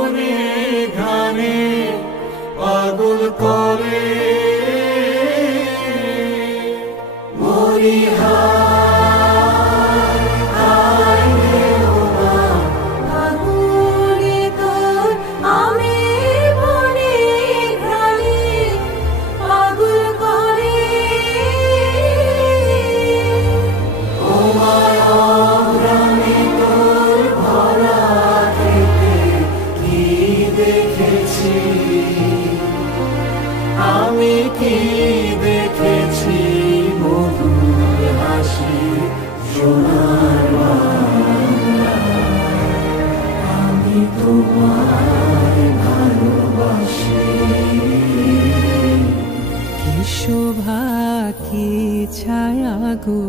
বনে ঘানে পাগল করে আমি কি দেখেছি মধুর হাসি সোনার বাংলা আমি তোমায় ভালোবাসি কি শোভা কি ছায়া গো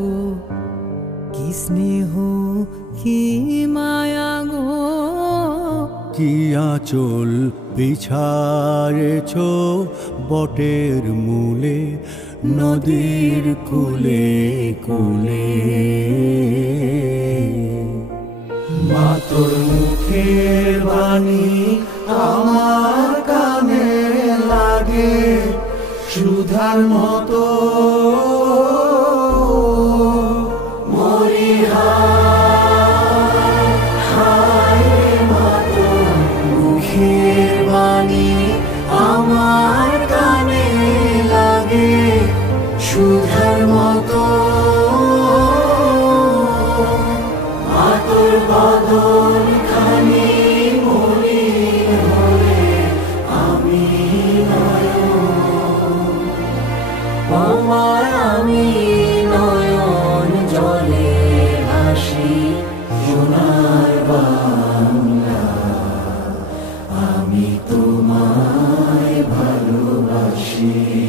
কি স্নেহ কি মায়া গো কি আঁচল বিছায়েছ বটের মূলে নদীর কূলে কূলে মা তোর মুখের বাণী আমার কানে লাগে সুধার মতো আমার কানে লাগে সুধার মতো তোর বদন খানি মরি হলে আমি আমি নয়ন জলে ভাসি সোনার বাংলা আমি তোমায় ভালোবাসি।